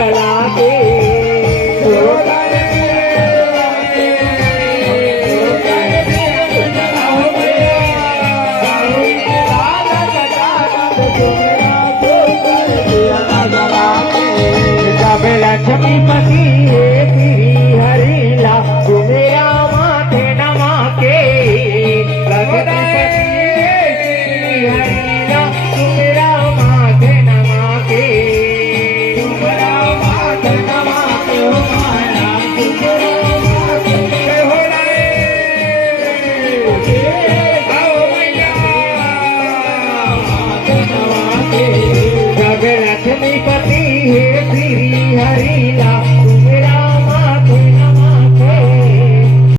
कला के लक्ष्मीपति श्री हरिला मेरा माथे नमा के लक्ष्मीपति श्री हरिला मेरा माथे नमा के मेरा माथे नमा के हो माया मेरा माथे हो रे आओ मैया माथे नमा के जब लक्ष्मीपति श्री हरि